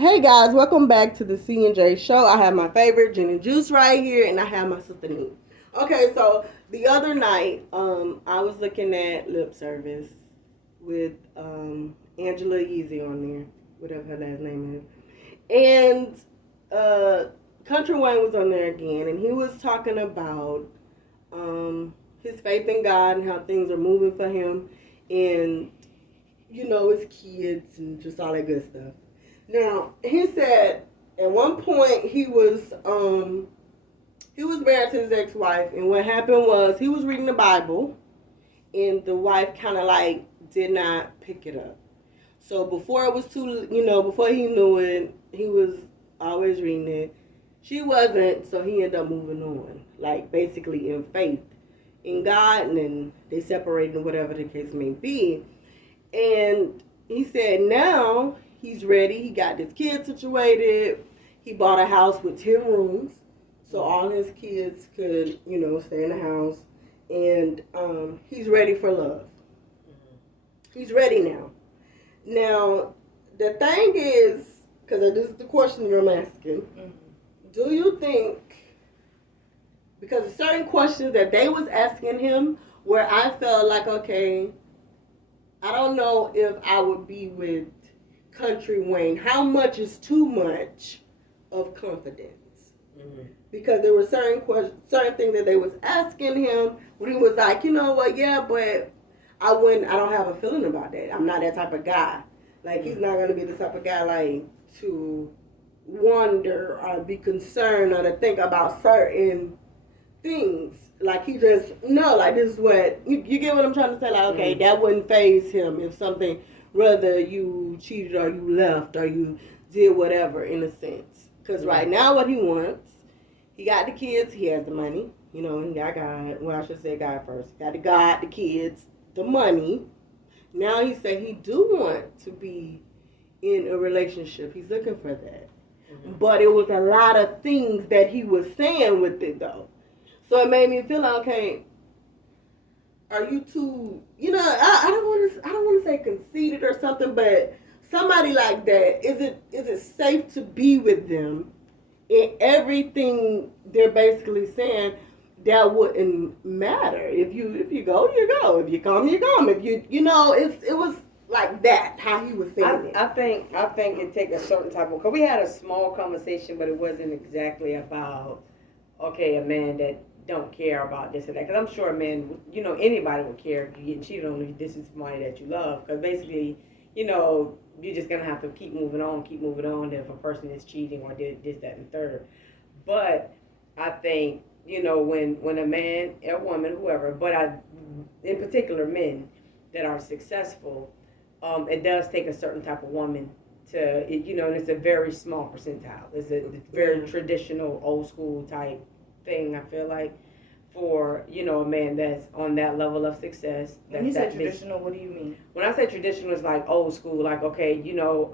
Hey guys, welcome back to the C&J show. I have my favorite gin and juice right here, and I have my sister Nee. Okay, so the other night, I was looking at lip service with Angela Yeezy on there, whatever her last name is, and Country Wayne was on there again, and he was talking about his faith in God and how things are moving for him, and his kids and just all that good stuff. Now he said at one point he was married to his ex-wife, and what happened was he was reading the Bible, and the wife kind of like did not pick it up. So before it was before he knew it, he was always reading it. She wasn't, so he ended up moving on, like basically in faith in God, and then they separated, or whatever the case may be. And he said now he's ready. He got his kids situated. He bought a house with 10 rooms, so all his kids could, stay in the house. And he's ready for love. He's ready now. Now, the thing is, because this is the question I'm asking, do you think, because of certain questions that they was asking him, where I felt like, okay, I don't know if I would be with Country Wayne. How much is too much of confidence? Because there were certain things that they was asking him when he was like, you know what, yeah, but I don't have a feeling about that. I'm not that type of guy. Like, he's not gonna be the type of guy like to wonder or be concerned or to think about certain things. Like, he just like, this is what you get what I'm trying to say. Like, okay, that wouldn't phase him if something, whether you cheated or you left or you did whatever, in a sense. Because right now what he wants, he got the kids, he has the money, he got God. Well, I should say God first. He got the God, the kids, the money. Now he said he do want to be in a relationship. He's looking for that. But it was a lot of things that he was saying with it, though. So it made me feel like, okay, are you too, I don't want to say conceited or something, but somebody like that, is it safe to be with them in everything they're basically saying? That wouldn't matter. If you go, you go. If you come, you come. If it was like that, how he was saying it. I think it take a certain type of, because we had a small conversation, but it wasn't exactly about, okay, a man that don't care about this and that. Because I'm sure a man, anybody would care if you're getting cheated on if this is somebody that you love. Because basically, you're just going to have to keep moving on if a person is cheating or did this, that, and third. But I think, when a man, a woman, whoever, but in particular men that are successful, it does take a certain type of woman to, and it's a very small percentile. It's a very traditional, old school type thing, I feel like, for, a man that's on that level of success. When you say traditional, what do you mean? When I say traditional, it's like old school, like, okay, you're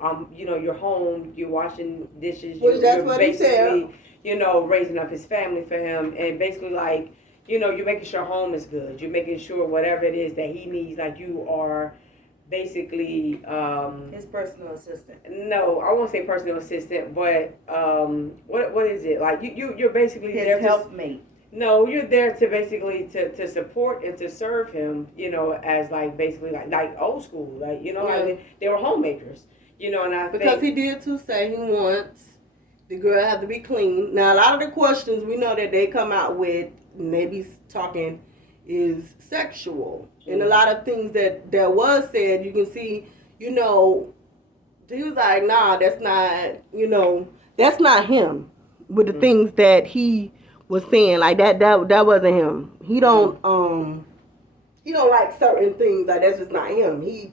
home, you're washing dishes, Which that's you're what he said. Raising up his family for him, and basically like, you're making sure home is good, you're making sure whatever it is that he needs, like you are basically his personal assistant. No, I won't say personal assistant, but what is it? Like you're basically his there helpmate. No, you're there to basically to support and to serve him, as like basically like old school, like they were homemakers, and I because he did too say he wants the girl have to be clean. Now a lot of the questions we know that they come out with, maybe talking, is sexual, and a lot of things that was said, you can see, he was like, nah, that's not him, with the things that he was saying, like that wasn't him. He don't like certain things, like that's just not him. He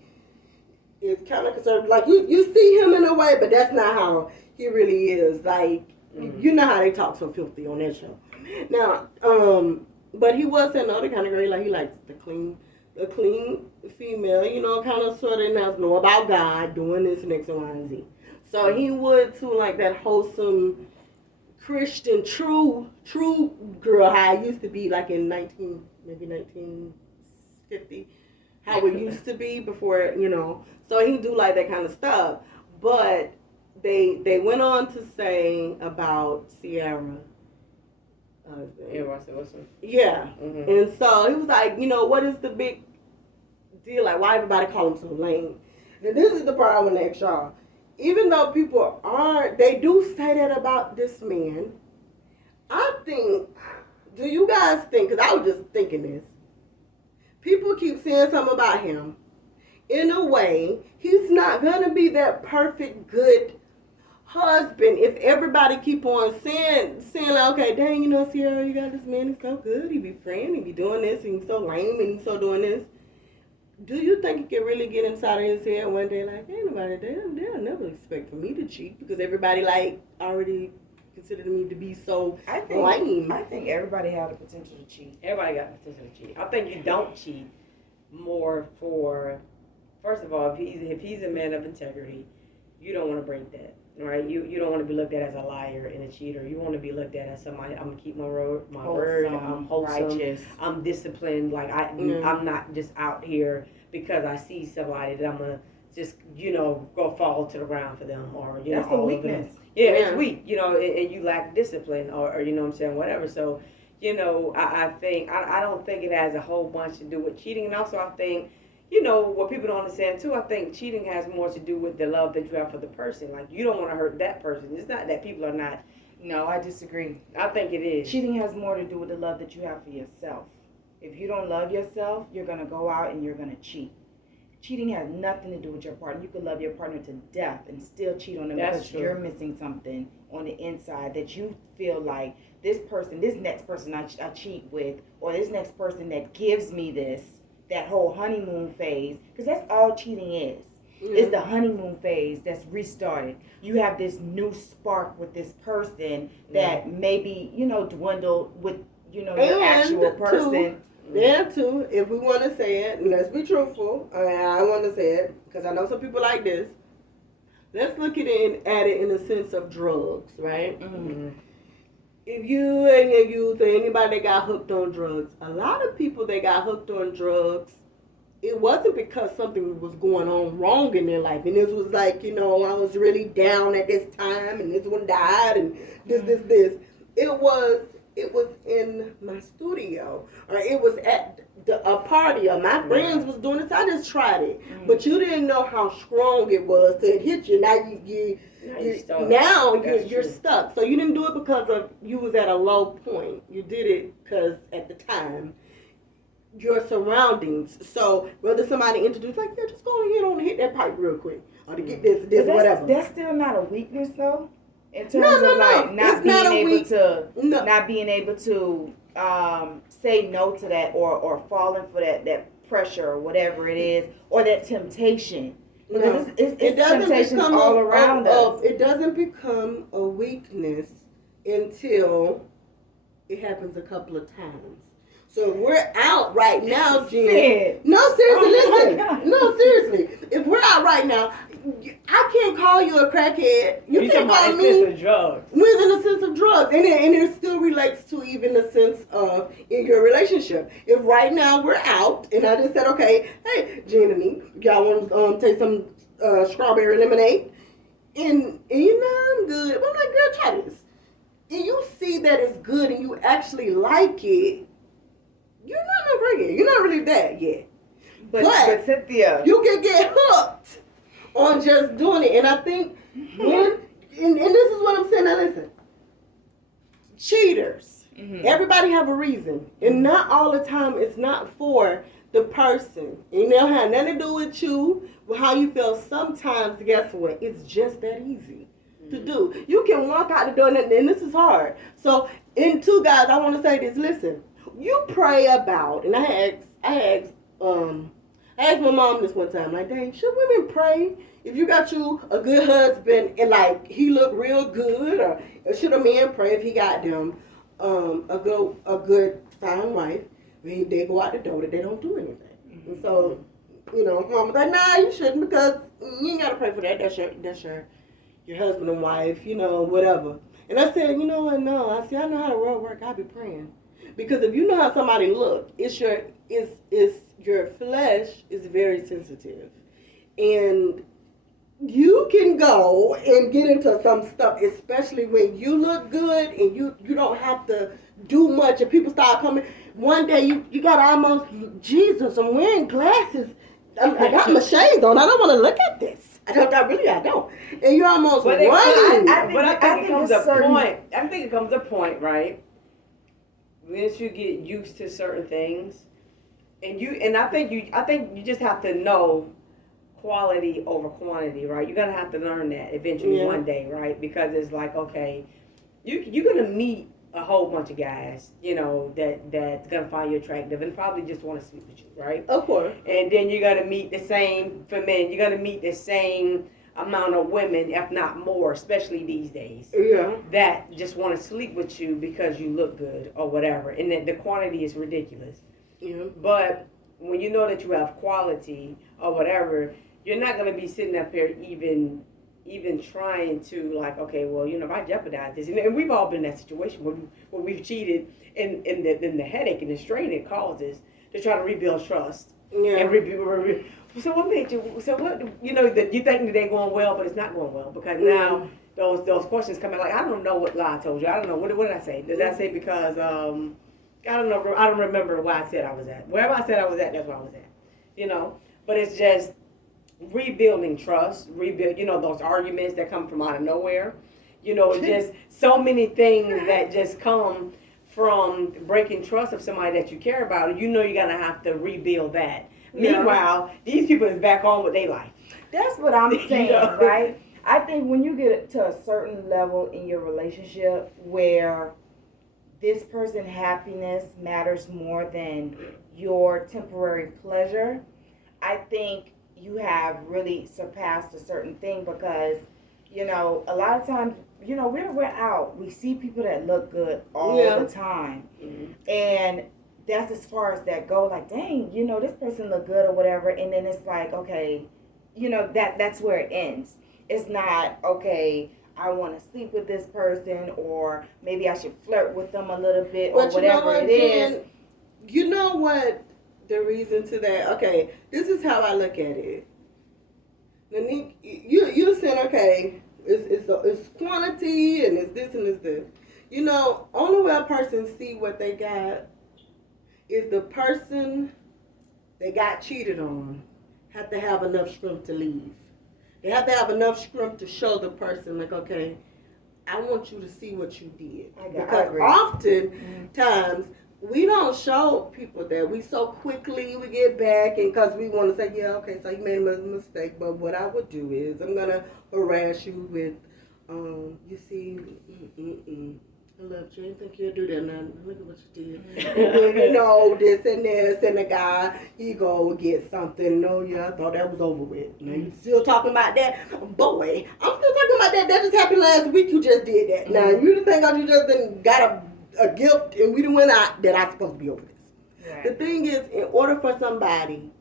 is kind of conservative, like you see him in a way, but that's not how he really is. Like, you know how they talk so filthy on that show. Now, but he was in another category, like he likes the clean female, kind of sort of know about God, doing this and X and Y and Z. So he would too, like that wholesome Christian true girl, how it used to be, like in 1950, how it used to be before, So he do like that kind of stuff, but they went on to say about Sierra. Yeah, Russell Wilson. Yeah. Mm-hmm. And so he was like, what is the big deal? Like, why everybody call him so lame? And this is the part I want to ask y'all. Even though people they do say that about this man. I think, do you guys think, because I was just thinking this, people keep saying something about him. In a way, he's not going to be that perfect, good husband if everybody keep on saying like, okay, dang, Sierra, you got this man, he's so good, he be praying, he be doing this, and he's so lame, and he's so doing this. Do you think he can really get inside of his head one day, like, ain't nobody, they'll never expect for me to cheat, because everybody, like, already considered me to be so lame. I think everybody has the potential to cheat. Everybody got the potential to cheat. I think you don't cheat more for, first of all, if he's a man of integrity, you don't want to break that. Right, you don't want to be looked at as a liar and a cheater. You want to be looked at as somebody. I'm gonna keep my word. I'm wholesome. Righteous. I'm disciplined. Like I'm not just out here because I see somebody that I'm gonna just go fall to the ground for them or that's a weakness. Yeah, it's weak. And you lack discipline or what I'm saying, whatever. So I think I don't think it has a whole bunch to do with cheating, and also I think. What people don't understand too, I think cheating has more to do with the love that you have for the person. Like, you don't want to hurt that person. It's not that people are not. No, I disagree. I think it is. Cheating has more to do with the love that you have for yourself. If you don't love yourself, you're going to go out and you're going to cheat. Cheating has nothing to do with your partner. You could love your partner to death and still cheat on them because you're missing something on the inside that you feel like this next person I cheat with, or this next person that gives me this, that whole honeymoon phase, because that's all cheating is. Mm-hmm. It's the honeymoon phase that's restarted. You have this new spark with this person that maybe, dwindled with, your actual person. Too, if we want to say it, and let's be truthful, I want to say it, because I know some people like this. Let's look at it in the sense of drugs, right? Mm-hmm. If you and your youth or anybody that got hooked on drugs, a lot of people that got hooked on drugs, it wasn't because something was going on wrong in their life. And this was like, I was really down at this time and this one died and this. It was in my studio, or it was at a party, or my friends was doing this. I just tried it. Mm-hmm. But you didn't know how strong it was till it hit you. Now you're stuck. So you didn't do it because you was at a low point. You did it because at the time, your surroundings. So whether somebody introduced, like, yeah, just go ahead and hit that pipe real quick, or to get this whatever. That's still not a weakness though. In terms of not being able to say no to that or falling for that pressure or whatever it is, or that temptation. Because it's temptations all around us. It doesn't become a weakness until it happens a couple of times. So if we're out right now, Jen. No, seriously, listen. No, seriously. If we're out right now, I can't call you a crackhead. You can't call me. In the sense of drugs. Within the sense of drugs. And it still relates to even the sense of in your relationship. If right now we're out, and I just said, okay, hey, JENERENE, y'all want to take some strawberry lemonade? And I'm good. But I'm like, girl, try this. And you see that it's good and you actually like it, you're not no crackhead. You're not really that yet. But Cynthia, you can get hooked on just doing it. And I think and this is what I'm saying. Now listen. Cheaters. Mm-hmm. Everybody have a reason. And not all the time it's not for the person. It don't have nothing to do with you, with how you feel. Sometimes, guess what? It's just that easy to do. You can walk out the door and this is hard. So, and two guys, I want to say this. Listen, you pray about, and I asked my mom this one time, like, dang, should women pray if you got you a good husband and like he look real good, or should a man pray if he got them a good fine wife? They go out the door that they don't do anything. Mm-hmm. And so, mom was like, nah, you shouldn't, because you ain't gotta pray for that. That's your husband and wife, whatever. And I said, no. I know how the world works. I'll be praying. Because if you know how somebody look, it's your flesh is very sensitive. And you can go and get into some stuff, especially when you look good and you don't have to do much and people start coming. One day you got almost, Jesus, I'm wearing glasses. I got my shades on. I don't want to look at this. I don't. And you're almost But running. I think it comes a point. I think it comes a point, right? Once you get used to certain things, and I think you just have to know quality over quantity, right? You're gonna have to learn that eventually one day, right? Because it's like, okay, you're gonna meet a whole bunch of guys, that's gonna find you attractive and probably just want to sleep with you, right? Of course. And then you're gonna meet the same for men. You're gonna meet the same amount of women, if not more, especially these days. Yeah. That just want to sleep with you because you look good or whatever, and the quantity is ridiculous. Yeah. But when you know that you have quality or whatever, you're not gonna be sitting up here even trying to, like, okay, well, if I jeopardize this, and we've all been in that situation where we've cheated, and the headache and the strain it causes to try to rebuild trust. Yeah. And rebuild. So what made you? So what? That you think that they're going well, but it's not going well because now those questions come out. Like, I don't know what lie I told you. I don't know what did I say? Did I say because I don't know. I don't remember where I said I was at. Wherever I said I was at, that's where I was at. But it's just rebuilding trust, those arguments that come from out of nowhere, just so many things that just come from breaking trust of somebody that you care about. You're gonna have to rebuild that. Yeah. Meanwhile, these people is back on with their life. That's what I'm saying, right? I think when you get to a certain level in your relationship where this person's happiness matters more than your temporary pleasure, I think you have really surpassed a certain thing because, a lot of times, we're out. We see people that look good all the time. Mm-hmm. And that's as far as that go. Like, dang, this person look good or whatever. And then it's like, okay, that's where it ends. It's not, okay, I want to sleep with this person or maybe I should flirt with them a little bit or whatever it is. You know what? The reason to that, okay, this is how I look at it. Nanique, you said, okay, it's quantity and it's this and it's this. Only way a person see what they got is the person they got cheated on have to have enough strength to leave. They have to have enough strength to show the person, like, okay, I want you to see what you did. Because oftentimes we don't show people that. We so quickly we get back, and because we want to say, yeah, okay, so you made a mistake. But what I would do is I'm gonna harass you with, you see, I love you. I didn't think you'd do that. Now look at what you did. And then this and this, and the guy he go get something. No, yeah, I thought that was over with. Now you still talking about that, boy? I'm still talking about that. That just happened last week. You just did that. Now you think you just didn't got a gift and we didn't went out that I'm supposed to be over this. Right. The thing is, in order for somebody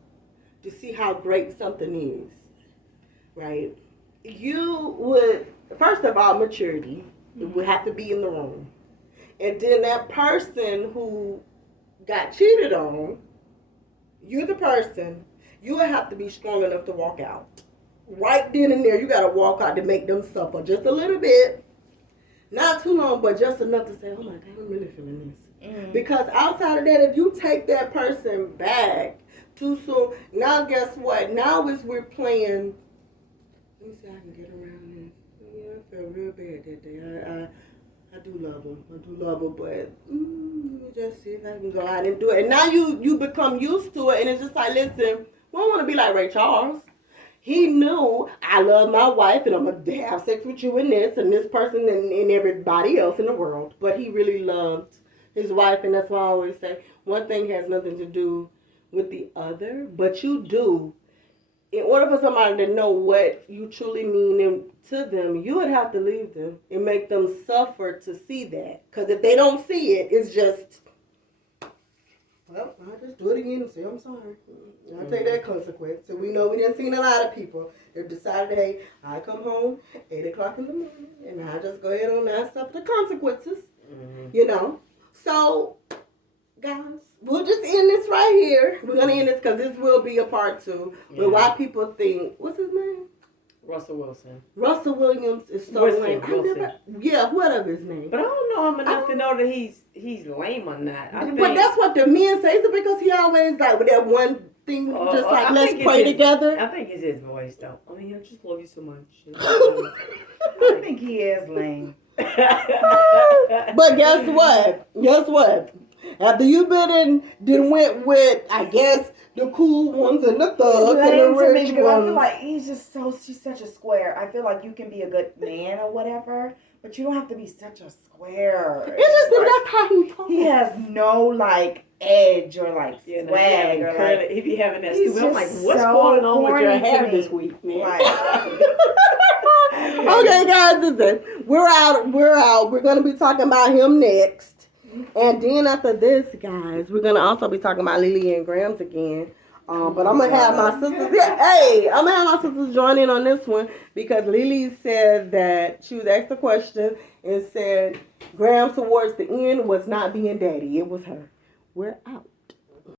to see how great something is, right, you would, first of all, maturity would have to be in the room. And then that person who got cheated on, you're the person, you would have to be strong enough to walk out. Right then and there, you got to walk out to make them suffer just a little bit. Not too long, but just enough to say, oh my God, I'm really feeling this. Mm. Because outside of that, if you take that person back too soon, now guess what? Now we're playing, let me see how I can get around this. Yeah, I felt real bad that day. I do love him, but let me just see if I can go out and do it. And now you become used to it, and it's just like, listen, we don't want to be like Ray Charles. He knew I love my wife and I'm going to have sex with you and this person and everybody else in the world. But he really loved his wife, and that's why I always say one thing has nothing to do with the other, but you do. In order for somebody to know what you truly mean to them, you would have to leave them and make them suffer to see that. Because if they don't see it, it's just, well, I'll just do it again and say, I'm sorry. I'll take that consequence. So we know we done seen a lot of people that decided, hey, I come home 8 o'clock in the morning and I just go ahead and I suffer the consequences. Mm-hmm. So, guys, we'll just end this right here. We're going to end this because this will be a part 2. Yeah. Why people think, what's his name? Russell Wilson. Russell Williams is so lame. Whatever his name. But I don't know him enough to know that he's lame or not. But that's what the men say. Is it because he always like with that one thing, just like let's pray together? I think it's his voice though. I mean, I just love you so much. I think he is lame. But guess what? After you been went with, I guess, the cool ones and the thugs and the rich ones. I feel like she's such a square. I feel like you can be a good man or whatever, but you don't have to be such a square. It's just that's how he talks. He has no like edge or like swag or like. He be having that He's stupid. I'm like, what's so going on with your hair me. this week, man? Like, okay, guys, listen. We're out. We're gonna be talking about him next. And then after this, guys, we're going to also be talking about Lily and Grams again. But I'm going to have my sisters. I'm going to have my sisters join in on this one because Lily said that she was asked a question and said Grams towards the end was not being daddy. It was her. We're out.